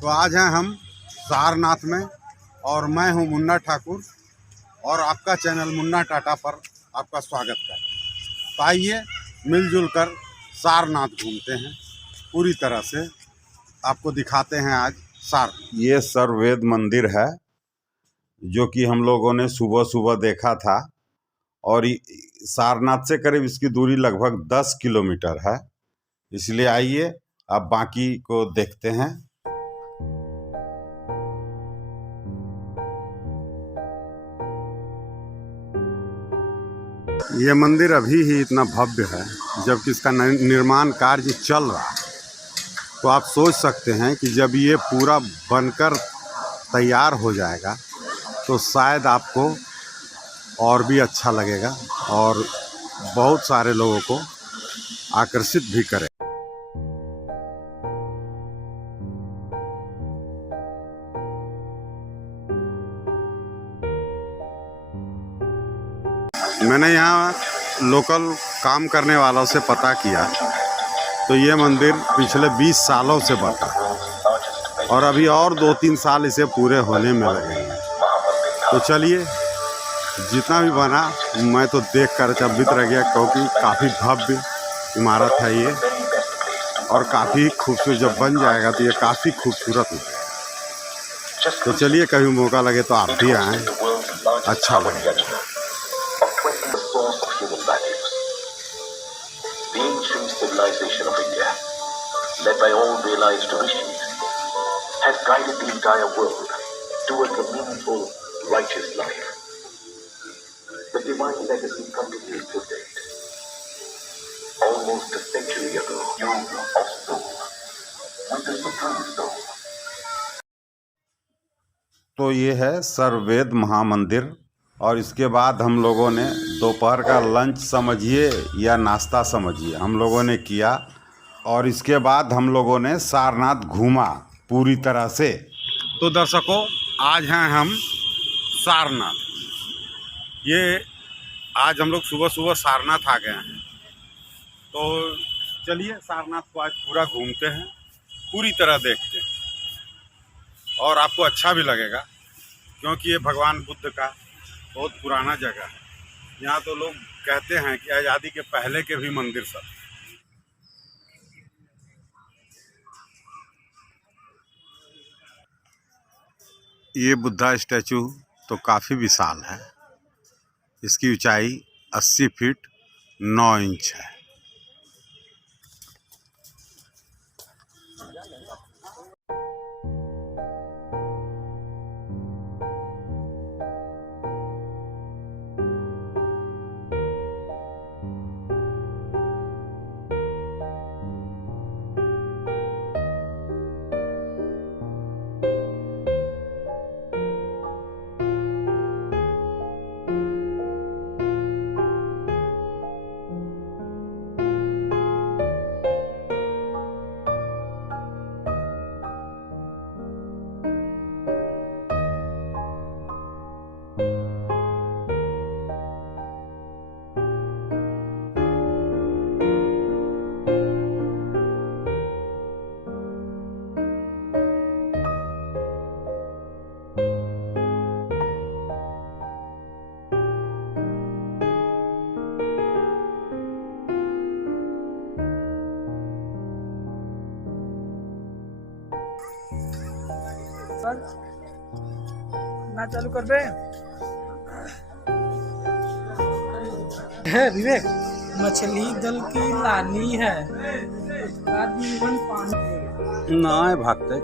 तो आज हैं हम सारनाथ में और मैं हूं मुन्ना ठाकुर और आपका चैनल मुन्ना टाटा पर आपका स्वागत है। तो आइए मिलजुल कर सारनाथ घूमते हैं, पूरी तरह से आपको दिखाते हैं आज सारनाथ। ये सर्ववेद मंदिर है जो कि हम लोगों ने सुबह सुबह देखा था और सारनाथ से करीब इसकी दूरी लगभग 10 किलोमीटर है। इसलिए आइए अब बाकी को देखते हैं। ये मंदिर अभी ही इतना भव्य है, जबकि इसका निर्माण कार्य चल रहा है। तो आप सोच सकते हैं कि जब ये पूरा बनकर तैयार हो जाएगा तो शायद आपको और भी अच्छा लगेगा और बहुत सारे लोगों को आकर्षित भी करे। मैंने यहाँ लोकल काम करने वालों से पता किया तो ये मंदिर पिछले 20 सालों से बना और अभी और 2-3 साल इसे पूरे होने में लगेंगे। तो चलिए, जितना भी बना मैं तो देख कर अचंभित रह गया, क्योंकि काफ़ी भव्य इमारत है ये और काफ़ी खूबसूरत। जब बन जाएगा तो ये काफ़ी खूबसूरत लगेगा। तो चलिए, कभी मौका लगे तो आप भी आएँ, अच्छा लगेगा। The ancient civilization of India, led by all realized rishis, has guided the entire world towards a meaningful, righteous life. The divine legacy continues to date. Almost a century ago, Yoga of Soul, with the Supreme Soul. तो ये है सर्ववेद महामंदिर और इसके बाद हम लोगों ने दोपहर का लंच समझिए या नाश्ता समझिए हम लोगों ने किया और इसके बाद हम लोगों ने सारनाथ घूमा पूरी तरह से। तो दर्शकों, आज हैं हम सारनाथ। ये आज हम लोग सुबह सुबह सारनाथ आ गए हैं। तो चलिए सारनाथ को आज पूरा घूमते हैं, पूरी तरह देखते हैं और आपको अच्छा भी लगेगा, क्योंकि ये भगवान बुद्ध का बहुत पुराना जगह है। यहाँ तो लोग कहते हैं कि आज़ादी के पहले के भी मंदिर सब। ये बुद्धा स्टैचू तो काफ़ी विशाल है। इसकी ऊंचाई 80 फीट 9 इंच है। ना चालू कर दे विवेक। मछली दल की लानी है ना भागते।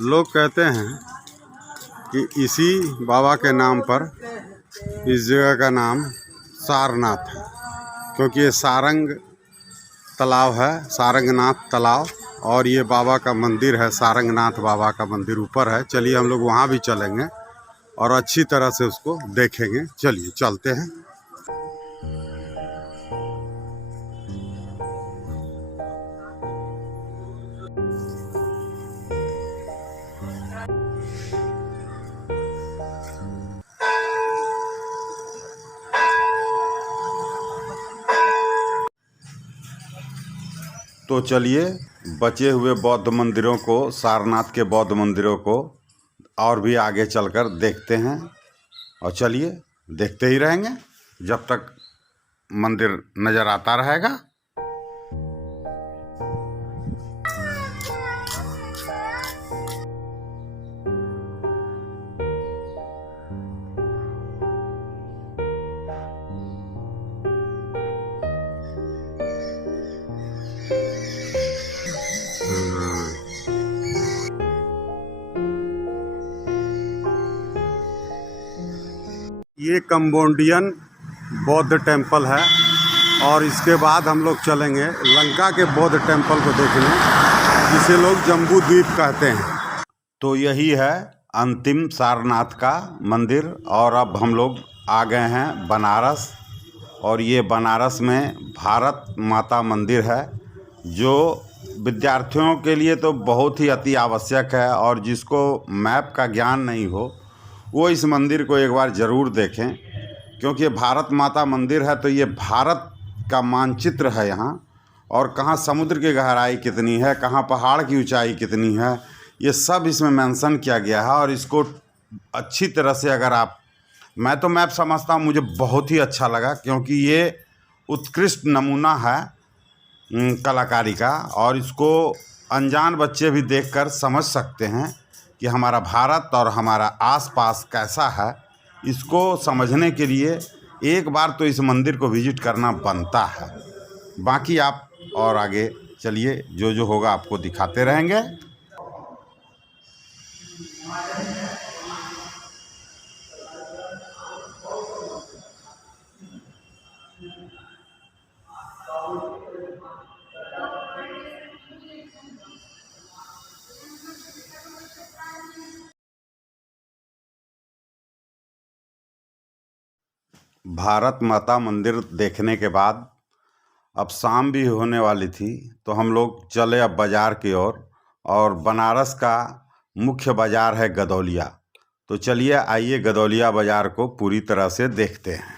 लोग कहते हैं कि इसी बाबा के नाम पर इस जगह का नाम सारनाथ है, क्योंकि ये सारंग तालाब है, सारंगनाथ तालाब, और ये बाबा का मंदिर है, सारंगनाथ बाबा का मंदिर ऊपर है। चलिए हम लोग वहाँ भी चलेंगे और अच्छी तरह से उसको देखेंगे। चलिए चलते हैं। तो चलिए बचे हुए बौद्ध मंदिरों को, सारनाथ के बौद्ध मंदिरों को और भी आगे चलकर देखते हैं। और चलिए देखते ही रहेंगे जब तक मंदिर नज़र आता रहेगा। ये कंबोडियन बौद्ध टेम्पल है और इसके बाद हम लोग चलेंगे लंका के बौद्ध टेम्पल को देखने, जिसे लोग जम्बू द्वीप कहते हैं। तो यही है अंतिम सारनाथ का मंदिर। और अब हम लोग आ गए हैं बनारस, और ये बनारस में भारत माता मंदिर है, जो विद्यार्थियों के लिए तो बहुत ही अति आवश्यक है। और जिसको मैप का ज्ञान नहीं हो वो इस मंदिर को एक बार ज़रूर देखें, क्योंकि ये भारत माता मंदिर है तो ये भारत का मानचित्र है यहाँ। और कहाँ समुद्र की गहराई कितनी है, कहाँ पहाड़ की ऊंचाई कितनी है, ये सब इसमें मेंशन किया गया है। और इसको अच्छी तरह से अगर आप, मैं तो मैप समझता हूँ, मुझे बहुत ही अच्छा लगा, क्योंकि ये उत्कृष्ट नमूना है कलाकारी का। और इसको अनजान बच्चे भी देखकर समझ सकते हैं कि हमारा भारत और हमारा आसपास कैसा है। इसको समझने के लिए एक बार तो इस मंदिर को विजिट करना बनता है। बाकी आप और आगे चलिए, जो जो होगा आपको दिखाते रहेंगे। भारत माता मंदिर देखने के बाद अब शाम भी होने वाली थी, तो हम लोग चले अब बाज़ार की ओर। और बनारस का मुख्य बाज़ार है गदौलिया। तो चलिए आइए गदौलिया बाज़ार को पूरी तरह से देखते हैं।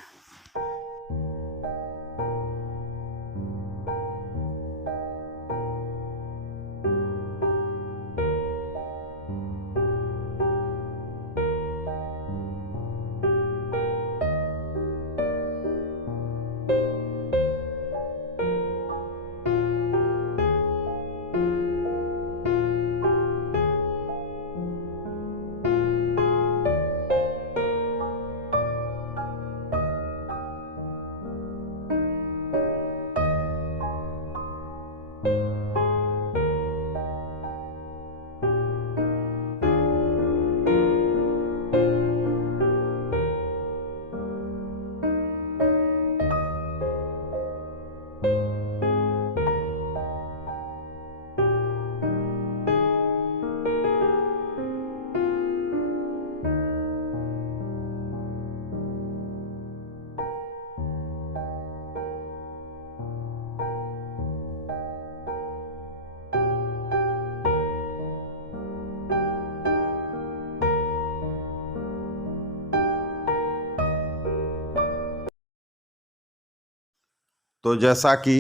तो जैसा कि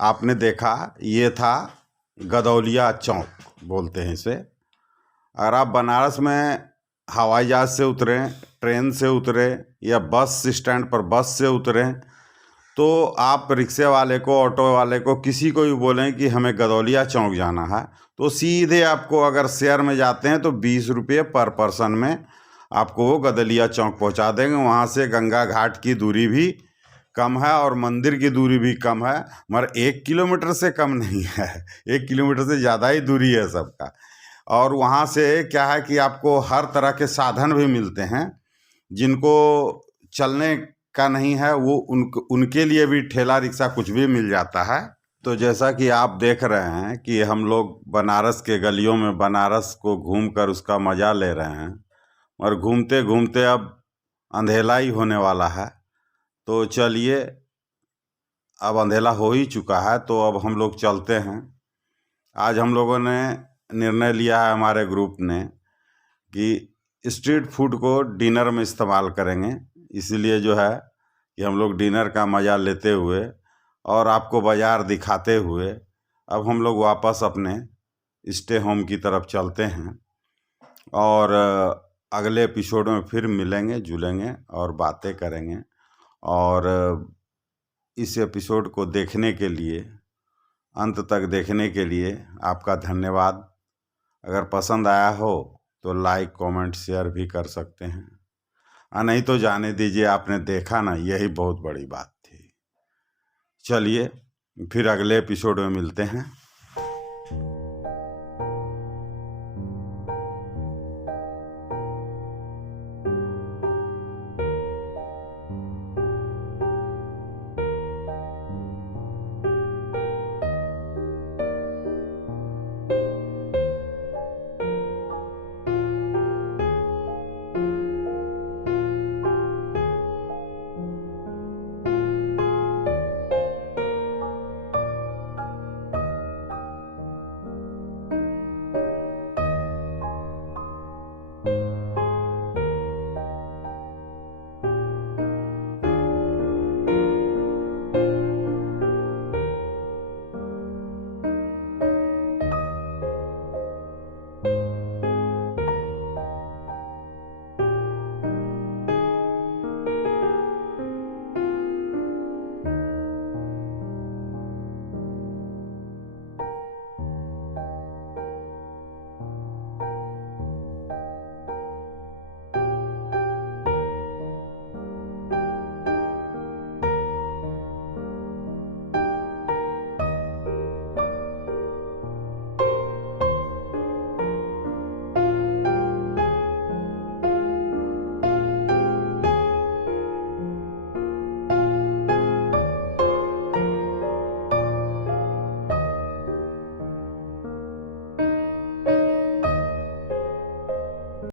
आपने देखा, ये था गदौलिया चौक बोलते हैं इसे। अगर आप बनारस में हवाई जहाज़ से उतरें, ट्रेन से उतरें या बस स्टैंड पर बस से उतरें, तो आप रिक्शे वाले को, ऑटो वाले को, किसी को भी बोलें कि हमें गदौलिया चौक जाना है, तो सीधे आपको, अगर शेयर में जाते हैं तो 20 रुपये पर पर्सन में आपको वो गदौलिया चौक पहुंचा देंगे। वहाँ से गंगा घाट की दूरी भी कम है और मंदिर की दूरी भी कम है, मगर 1 किलोमीटर से कम नहीं है, 1 किलोमीटर से ज़्यादा ही दूरी है सबका। और वहाँ से क्या है कि आपको हर तरह के साधन भी मिलते हैं, जिनको चलने का नहीं है, वो उनके लिए भी ठेला रिक्शा कुछ भी मिल जाता है। तो जैसा कि आप देख रहे हैं कि हम लोग बनारस के गलियों में बनारस को घूमकर उसका मज़ा ले रहे हैं, और घूमते घूमते अब अंधेला ही होने वाला है। तो चलिए, अब अंधेला हो ही चुका है, तो अब हम लोग चलते हैं। आज हम लोगों ने निर्णय लिया है हमारे ग्रुप ने कि स्ट्रीट फूड को डिनर में इस्तेमाल करेंगे, इसीलिए जो है कि हम लोग डिनर का मज़ा लेते हुए और आपको बाज़ार दिखाते हुए अब हम लोग वापस अपने स्टे होम की तरफ चलते हैं। और अगले एपिसोड में फिर मिलेंगे, जुलेंगे और बातें करेंगे। और इस एपिसोड को देखने के लिए, अंत तक देखने के लिए आपका धन्यवाद। अगर पसंद आया हो तो लाइक, कमेंट, शेयर भी कर सकते हैं, और नहीं तो जाने दीजिए, आपने देखा ना, यही बहुत बड़ी बात थी। चलिए फिर अगले एपिसोड में मिलते हैं।